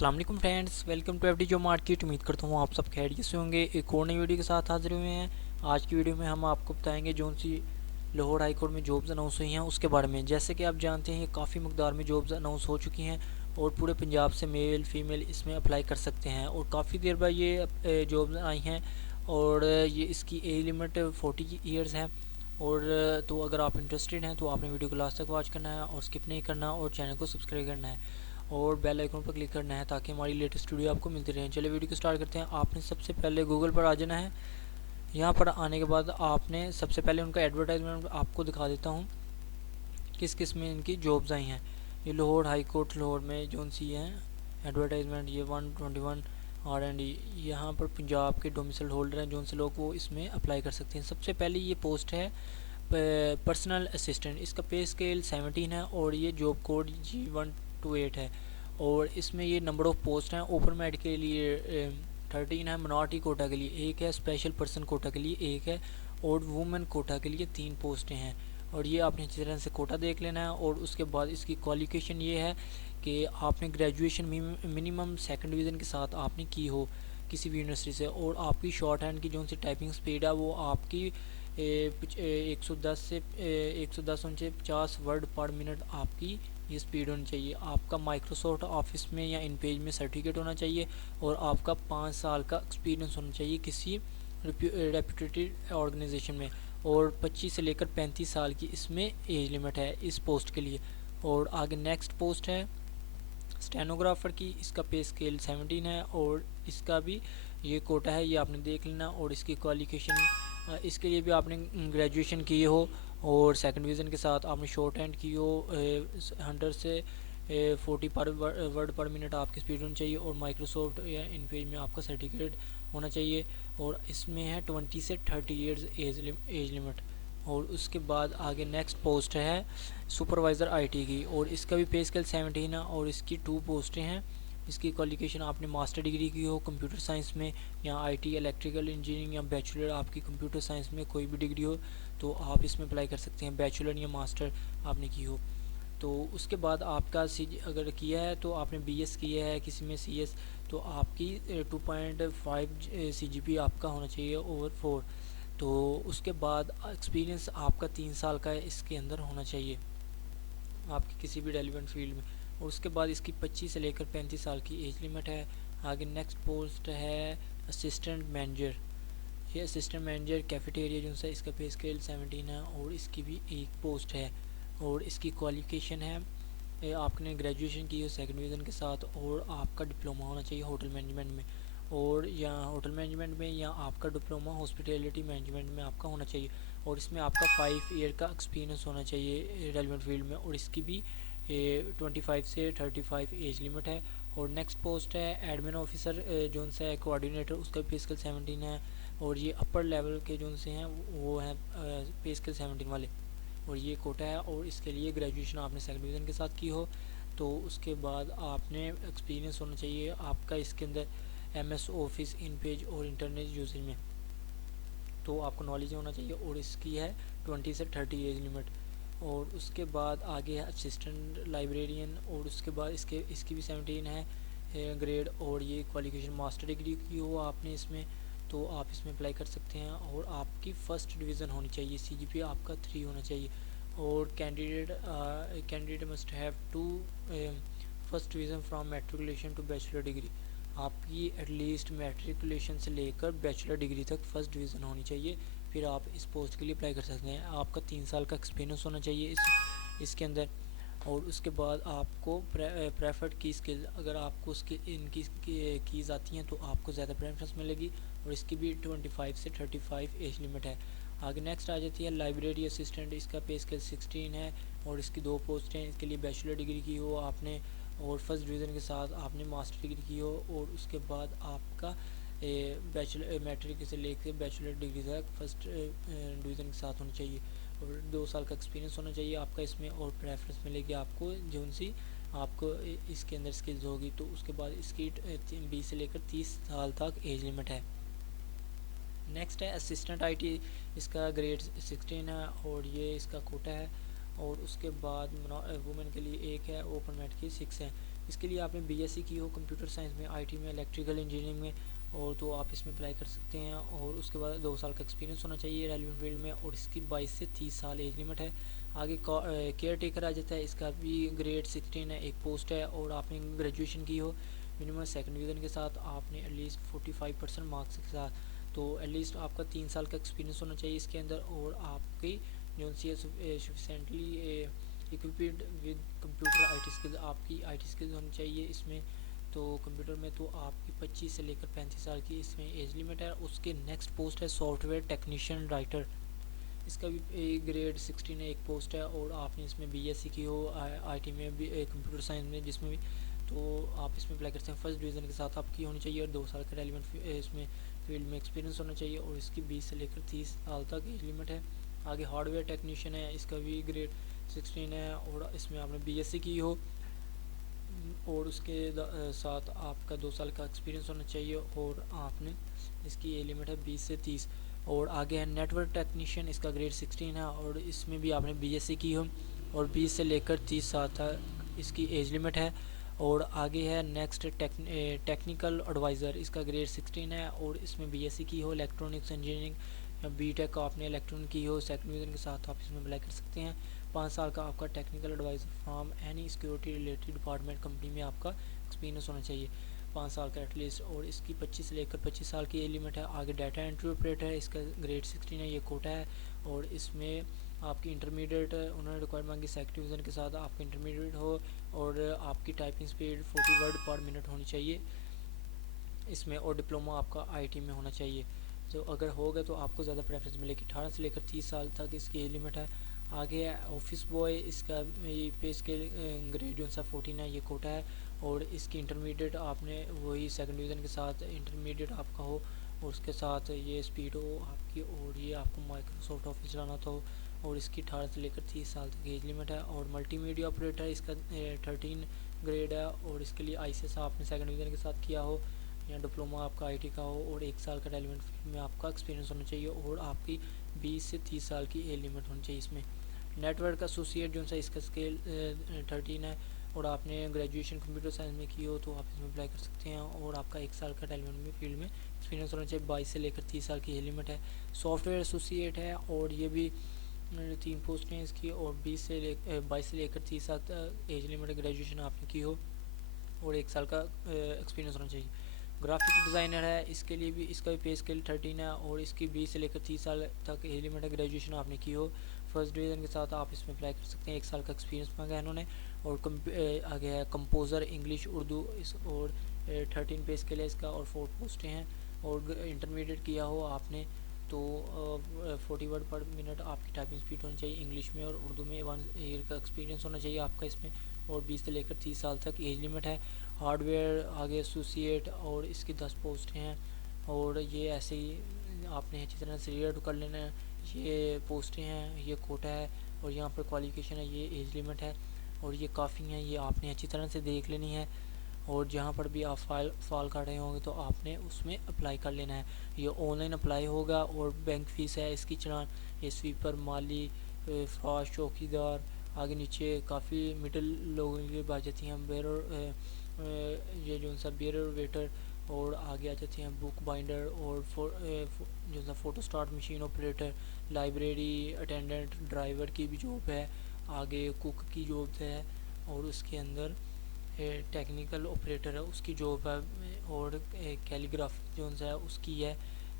अस्सलाम वालेकुम friends, welcome to FD job market. उम्मीद करता हूँ आप सब खैरियत से होंगे। एक और नई वीडियो के साथ हाजिर हुए हैं। आज की वीडियो में हम आपको बताएंगे जो सी लाहौर हाई कोर्ट में जॉब्स अनाउंस हुई हैं उसके बारे में। जैसे कि आप जानते हैं काफ़ी मकदार में जॉब्स अनाउंस हो चुकी हैं और पूरे पंजाब से मेल फीमेल इसमें अप्लाई कर सकते हैं और काफ़ी देर बाद ये जॉब्स आई हैं और ये इसकी एज लिमिट 40 ईयर्स है। और तो अगर आप इंटरेस्टेड हैं तो आपने वीडियो को लास्ट तक वॉच करना है और स्किप नहीं करना और चैनल को सब्सक्राइब करना है और बेल आइकन पर क्लिक करना है ताकि हमारी लेटेस्ट वीडियो आपको मिलती रहे। चलिए वीडियो को स्टार्ट करते हैं। आपने सबसे पहले गूगल पर आ जाना है। यहाँ पर आने के बाद आपने सबसे पहले उनका एडवर्टाइजमेंट आपको दिखा देता हूँ किस किस में इनकी जॉब्स आई हैं। ये लाहौर हाई कोर्ट लाहौर में जो सी है एडवर्टाइजमेंट, ये 121 R&D। यहाँ पर पंजाब के डोमिसाइल होल्डर हैं जो से लोग वो इसमें अप्लाई कर सकते हैं। सबसे पहले ये पोस्ट है पर्सनल असिस्टेंट। इसका पे स्केल 17 है और ये जॉब कोड G128 है और इसमें ये नंबर ऑफ़ पोस्ट हैं। ओपन मेरिट के लिए 13 है, मिनॉरिटी कोटा के लिए 1 है, स्पेशल पर्सन कोटा के लिए 1 है और वुमेन कोटा के लिए 3 पोस्टें हैं। और ये आपने अच्छी तरह से कोटा देख लेना है। और उसके बाद इसकी क्वालिफिकेशन ये है कि आपने ग्रेजुएशन मिनिमम सेकंड डिवीज़न के साथ आपने की हो किसी भी यूनिवर्सिटी से और आपकी शॉर्ट हैंड की जो सी टाइपिंग स्पीड है वो आपकी 110 से 110 से 50 वर्ड पर मिनट आपकी ये स्पीड होनी चाहिए। आपका माइक्रोसॉफ्ट ऑफिस में या इन पेज में सर्टिफिकेट होना चाहिए और आपका 5 साल का एक्सपीरियंस होना चाहिए किसी रेप्यूटेड ऑर्गेनाइजेशन में और 25 से लेकर 35 साल की इसमें एज लिमिट है इस पोस्ट के लिए। और आगे नेक्स्ट पोस्ट है स्टेनोग्राफर की। इसका पे स्केल 17 है और इसका भी ये कोटा है, ये आपने देख लेना। और इसकी क्वालिफिकेशन इसके लिए भी आपने ग्रेजुएशन की हो और सेकंड डिवीज़न के साथ आपने शॉर्ट हैंड की हो। 100 से 40 पर वर्ड पर मिनट आपकी स्पीड होनी चाहिए और माइक्रोसॉफ्ट या इन पेज में आपका सर्टिफिकेट होना चाहिए। और इसमें है 20 से 30 ईयर्स एज लिमिट। और उसके बाद आगे नेक्स्ट पोस्ट है सुपरवाइज़र आईटी की और इसका भी पे स्केल 17 है और इसकी 2 पोस्टें हैं। इसकी क्वालिफिकेशन आपने मास्टर डिग्री की हो कंप्यूटर साइंस में या आईटी इलेक्ट्रिकल इंजीनियरिंग या बैचलर आपकी कंप्यूटर साइंस में कोई भी डिग्री हो तो आप इसमें अप्लाई कर सकते हैं, बैचलर या मास्टर आपने की हो। तो उसके बाद आपका अगर किया है तो आपने बीएस किया है किसी में सीएस तो आपकी 2.5 सीजीपी आपका होना चाहिए ओवर 4। तो उसके बाद एक्सपीरियंस आपका 3 साल का इसके अंदर होना चाहिए आपकी किसी भी रेलिवेंट फील्ड में। और उसके बाद इसकी 25 से लेकर 35 साल की एज लिमिट है। आगे नेक्स्ट पोस्ट है असिस्टेंट मैनेजर। ये असिस्टेंट मैनेजर कैफेटेरिया जो है इसका पे स्केल 17 है और इसकी भी एक पोस्ट है। और इसकी क्वालिफिकेशन है आपने ग्रेजुएशन की हो सेकंड डिवीज़न के साथ और आपका डिप्लोमा होना चाहिए होटल मैनेजमेंट में और या होटल मैनेजमेंट में या आपका डिप्लोमा हॉस्पिटैलिटी मैनेजमेंट में आपका होना चाहिए। और इसमें आपका 5 ईयर का एक्सपीरियंस होना चाहिए रेलिवेंट फील्ड में और इसकी भी 25 से 35 एज लिमिट है। और नेक्स्ट पोस्ट है एडमिन ऑफिसर जोन से है कोऑर्डिनेटर, उसका पे स्केल 17 है और ये अपर लेवल के जोन से हैं वो हैं पे स्केल 17 वाले और ये कोटा है। और इसके लिए ग्रेजुएशन आपने सेकंड डिवीज़न के साथ की हो तो उसके बाद आपने एक्सपीरियंस होना चाहिए आपका इसके अंदर एमएस ऑफिस इन पेज और इंटरनेट यूजेज में, तो आपको नॉलेज होना चाहिए। और इसकी है 20 से 30 एज लिमिट। और उसके बाद आगे है असिस्टेंट लाइब्रेरियन और उसके बाद इसकी भी 17 है ग्रेड और ये क्वालिफिकेशन मास्टर डिग्री की हो आपने इसमें तो आप इसमें अप्लाई कर सकते हैं। और आपकी फ़र्स्ट डिवीज़न होनी चाहिए, सीजीपीए आपका 3 होना चाहिए। और candidate must have to first division from matriculation to bachelor degree. आपकी एटलीस्ट मैट्रिकुलेशन से लेकर बैचलर डिग्री तक फर्स्ट डिवीज़न होनी चाहिए, फिर आप इस पोस्ट के लिए अप्लाई कर सकते हैं। आपका 3 साल का एक्सपीरियंस होना चाहिए इसके अंदर। और उसके बाद आपको प्रेफर्ड की स्किल, अगर आपको इनकी कीज़ आती हैं तो आपको ज़्यादा प्रेफरेंस मिलेगी और इसकी भी 25 से 35 एज लिमिट है। आगे नेक्स्ट आ जाती है लाइब्रेरी असिस्टेंट। इसका पे स्केल 16 है और इसकी 2 पोस्ट हैं। इसके लिए बैचलर डिग्री की हो आपने और फर्स्ट डिवीज़न के साथ आपने मास्टर डिग्री की हो और उसके बाद आपका बैचलर मैट्रिक से लेकर बैचलर डिग्री तक फर्स्ट डिवीज़न के साथ होनी चाहिए और 2 साल का एक्सपीरियंस होना चाहिए आपका इसमें। और प्रेफरेंस मिलेगी आपको जो सी आपको इसके अंदर स्किल्स होगी। तो उसके बाद इसकी 20 से लेकर 30 साल तक एज लिमिट है। नेक्स्ट है असिस्टेंट आईटी। इसका ग्रेड 16 है और ये इसका कोटा है। और उसके बाद वुमेन के लिए 1 है, ओपन मैट की 6 है। इसके लिए आपने बीएससी की हो कंप्यूटर साइंस में, आईटी में, इलेक्ट्रिकल इंजीनियरिंग में, और तो आप इसमें अप्लाई कर सकते हैं। और उसके बाद 2 साल का एक्सपीरियंस होना चाहिए रेलिवेंट फील्ड में, और इसकी 22 से 30 साल एज लिमिट है। आगे केयर टेकर आ जाता है, इसका भी ग्रेड 16 है, एक पोस्ट है, और आपने ग्रेजुएशन की हो मिनिमम सेकंड डिवीज़न के साथ, आपने एटलीस्ट 45% मार्क्स के साथ, तो एटलीस्ट आपका 3 साल का एक्सपीरियंस होना चाहिए इसके अंदर, और आपकी जो see sufficiently equipped with computer IT skill, आपकी आईटी स्किल्स होनी चाहिए इसमें। तो कंप्यूटर में तो आपकी 25 से लेकर 35 साल की इसमें एज लिमिट है। उसके नेक्स्ट पोस्ट है सॉफ्टवेयर टेक्नीशियन राइटर, इसका भी ग्रेड 16 है, एक पोस्ट है, और आपने इसमें बीएससी की हो आईटी में भी, कंप्यूटर साइंस में जिसमें भी, तो आप इसमें अप्लाई कर सकते हैं। फर्स्ट डिवीज़न के साथ आपकी होनी चाहिए, और 2 साल का रेलिवेंट इसमें फील्ड में एक्सपीरियंस होना चाहिए, और इसकी 20 से लेकर 30 साल तक एज लिमिट है। आगे हार्डवेयर टेक्नीशियन है, इसका भी ग्रेड 16 है, और इसमें आपने बीएससी की हो, और उसके साथ आपका 2 साल का एक्सपीरियंस होना चाहिए, और आपने इसकी एज लिमिट है 20 से 30। और आगे है नेटवर्क टेक्नीशियन, इसका ग्रेड 16 है, और इसमें भी आपने बीएससी की हो, और 20 से लेकर 30 साल तक इसकी एज लिमिट है। और आगे है नेक्स्ट टेक्निकल एडवाइज़र, इसका ग्रेड 16 है, और इसमें बीएससी की हो इलेक्ट्रॉनिक्स इंजीनियरिंग, बीटेक आपने इलेक्ट्रॉनिक की हो सेकंड डिवीज़न के साथ, आप इसमें अप्लाई कर सकते हैं। 5 साल का आपका technical advisor from any security related department company में आपका एक्सपीरियंस होना चाहिए 5 साल का एटलीस्ट, और इसकी 25 से लेकर 25 साल की एज लिमिट है। आगे डाटा एंट्री ऑपरेटर है, इसका ग्रेड 16 है, ये कोटा है, और इसमें आपकी इंटरमीडिएट उन्होंने रिक्वायर्ड मांगी सेकंड डिवीज़न के साथ, आपका इंटरमीडिएट हो, और आपकी टाइपिंग स्पीड 40 वर्ड पर मिनट होनी चाहिए इसमें, और डिप्लोमा आपका आईटी में होना चाहिए। तो अगर होगा तो आपको ज़्यादा प्रेफरेंस मिलेगी। 18 से लेकर 30 साल तक इसकी एज लिमिट है। आगे है ऑफिस बॉय, इसका ये पे स्केल ग्रेड जो सा 14 है, ये कोटा है, और इसकी इंटरमीडिएट आपने वही सेकंड डिवीज़न के साथ इंटरमीडिएट आपका हो, और उसके साथ ये स्पीड हो आपकी, और ये आपको माइक्रोसॉफ्ट ऑफिस चलाना था, और इसकी 18 से लेकर 30 साल तक एज लिमिट है। और मल्टीमीडिया ऑपरेटर, इसका 13 ग्रेड है, और इसके लिए आईसीएस आपने सेकंड डिवीज़न के साथ किया हो, या डिप्लोमा आपका आईटी का हो, और 1 साल का रेलिवेंट फील्ड में आपका एक्सपीरियंस होना चाहिए, और आपकी 20 से 30 साल की एज लिमिट होनी चाहिए इसमें। नेटवर्क एसोसिएट जो सा इसका स्केल 13 है, और आपने ग्रेजुएशन कंप्यूटर साइंस में की हो तो आप इसमें अप्लाई कर सकते हैं, और आपका 1 साल का रेलिवेंट में फील्ड में एक्सपीरियंस होना चाहिए। 22 से लेकर 30 साल की एज लिमिट है। सॉफ्टवेयर एसोसिएट है, और ये भी 3 पोस्ट हैं इसकी, और 22 से लेकर 30 साल तक एज लिमिट ग्रेजुएशन आपने की हो, और 1 साल का एक्सपीरियंस होना चाहिए। ग्राफिक डिज़ाइनर है, इसके लिए भी इसका भी पे स्केल 13 है, और इसकी 20 से लेकर 30 साल तक एज लिमिट है ग्रेजुएशन आपने की हो फर्स्ट डिवीज़न के साथ, आप इसमें अप्लाई कर सकते हैं। 1 साल का एक्सपीरियंस मांगा है इन्होंने। और आगे है कंपोज़र इंग्लिश उर्दू, इस और 13 पे स्केल है इसका, और 4 पोस्टें हैं। और इंटरमीडिएट किया हो आपने तो 40 वर्ड पर मिनट आपकी टाइपिंग स्पीड होनी चाहिए इंग्लिश में, और उर्दू में 1 ईयर का एक्सपीरियंस होना चाहिए आपका इसमें, और 20 से लेकर 30 साल तक एज लिमिट है। हार्डवेयर आगे एसोसिएट, और इसकी 10 पोस्ट हैं, और ये ऐसे ही आपने अच्छी तरह से रीड कर लेना है। ये पोस्टें हैं, ये कोटा है, और यहाँ पर क्वालिफिकेशन है, ये एज लिमिट है, और ये काफ़ी हैं, ये आपने अच्छी तरह से देख लेनी है। और जहाँ पर भी आप फाल काट रहे होंगे तो आपने उसमें अप्लाई कर लेना है। ये ऑनलाइन अप्लाई होगा, और बैंक फ़ीस है इसकी चलान, ये स्वीपर, माली, फ्राश, चौकीदार, आगे नीचे काफ़ी मिडिल लोगों की बात जाती हैं, बेरर ये जो सा बेरर वेटर, और आगे आ जाती हैं बुक बाइंडर, और जो सा photo start machine operator, library attendant, driver की भी जॉब है, आगे कुक की जॉब है, और उसके अंदर टेक्निकल ऑपरेटर है उसकी जॉब है, और कैलीग्राफी जो है उसकी है,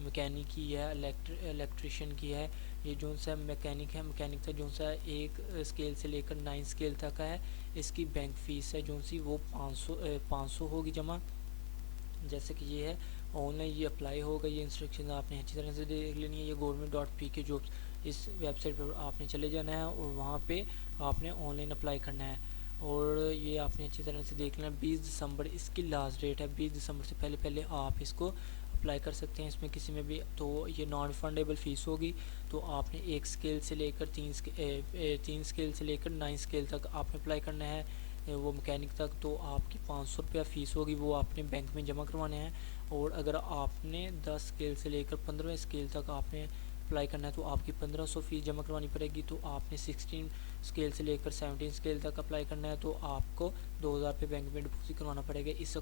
मैकेनिक की है, इलेक्ट्रिशियन की है। ये जो सा मैकेनिक है, मैकेनिक का जो सा 1 स्केल से लेकर 9 स्केल तक है, इसकी बैंक फ़ीस है जो सी वो 500 होगी जमा। जैसे कि ये है ऑनलाइन ये अप्लाई होगा, ये इंस्ट्रक्शन आपने अच्छी तरह से देख लेनी है। ये government.pk जॉब्स, इस वेबसाइट पर आपने चले जाना है, और वहाँ पे आपने ऑनलाइन अप्लाई करना है, और ये आपने अच्छी तरह से देख लेना। 20 दिसंबर इसकी लास्ट डेट है, 20 दिसंबर से पहले पहले आप इसको अप्लाई कर सकते हैं इसमें किसी में भी। तो ये नॉन रिफंडेबल फ़ीस होगी, तो आपने 1 स्केल से लेकर 3 स्केल से लेकर 9 स्केल तक आपने अप्लाई करना है, वो मैकेनिक तक। तो आपकी 500 रुपया फ़ीस होगी, वो आपने बैंक में जमा करवाने हैं। और अगर आपने 10 स्केल से लेकर 15वें स्केल तक आपने अप्लाई करना है तो आपकी 1500 फ़ीस जमा करवानी पड़ेगी। तो आपने स्केल से लेकर 17 स्केल तक अप्लाई करना है तो आपको 2000 रुपये बैंक में डिपॉजिट करवाना पड़ेगा। इस